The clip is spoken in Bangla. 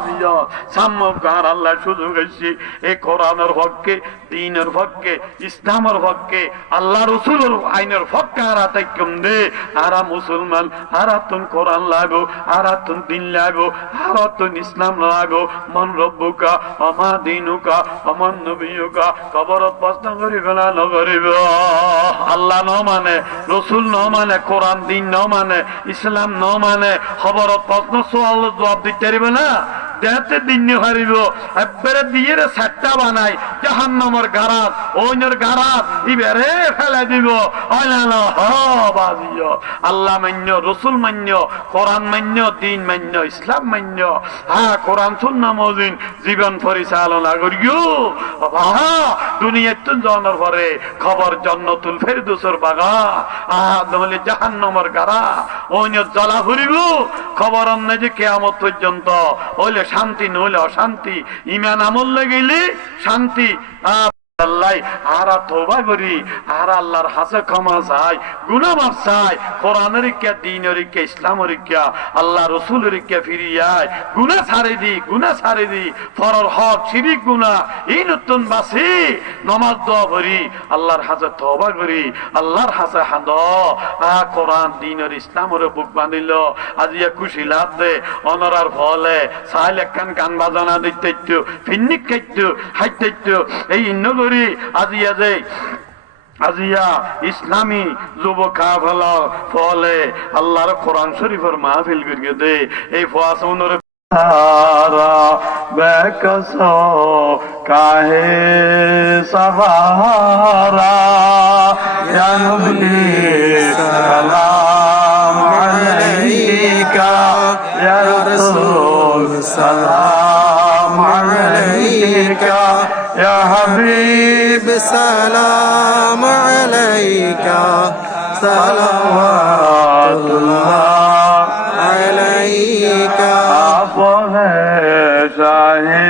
বাজিয়া সাম্যকার আল্লাহ সুযোগ হয়েছে এই কোরআনের পক্ষে, দ্বীনের পক্ষে, ইসলামের পক্ষে, আল্লাহ রসুলের আইনের পক্ষে আর আতাইকম দে আরা মুসলমান আর তুন কোরআন লাগো আর তুন দিন লাগো আর তুন ইসলাম লাগো মন রব্বুকা আমা দিনুকা আমান নবিয়ুকা কবরত প্রশ্ন করিবে না নগরিব আল্লাহ ন মানে, রসুল ন মানে, কোরআন দিন ন মানে, ইসলাম ন মানে, খবরত প্রশ্ন সোয়াল জবাব দিতে পারিবে না। দেহতে দিন হারিব একবারে দিয়ে সাতটা বানাই জাহান্নামের গারাত ওইনের গারাত ইবারে ফেলে দিব। আল্লাহ মান্য, রসুল মান্য, কোরআন মান্য, দিন মান্য, ইসলাম মান্য, হ্যাঁ কোরআন সুন্নাহ মজিন জীবন পরিচালনা করিও। দুনিয়াতে জন্মের পরে খবর জান্নাতুল ফেরদৌসের বাগা নহলে জাহান্নামের গারা ওইনের জ্বালা ফুরিব। খবর অন্য যে কিয়ামত পর্যন্ত হইলে শান্তি নইলে অশান্তি, ইমান আমল লেগেলে শান্তি। আল্লাহ আরা তওবা করি আর আল্লাহর হাসে ক্ষমা চাই, গুনাহ মাফ চাই, কোরআনের ইচ্ছা, দ্বীনের ইচ্ছা, ইসলামের ইচ্ছা, আল্লাহ রসুলের ইচ্ছা ফিরিয়ায় গুনাহ ছাড়ে দি ফরর হক শিরিক গুনাহ এই নতুন বাসি নামাজ দোয়া করি আল্লাহর হাসে তওবা করি আল্লাহর হাসে হাদ কোরআন দ্বীনের ইসলামের বুক বাঁধিল আজিয়া খুশি লাভ দে অনরার ফলে সাইল একখান গান বাজানা দিতে ফিন্নিক খাইতো হাইতে এই নগরী আজিয়া ইসলামী যুবক কাফেলা ফলে আল্লাহর কোরআন শরীফের মাহফিল করিয়ে দে এই ফাসুনের বেকসো কাহে সহারা ইয়া নবী সালাম আলাইকা ইয়া রাসূল সালাম আলাইকা ইয়া হাবিব সালাম আলাইকা সালাওয়াতুল্লাহ আলাইকা। आप है शाहे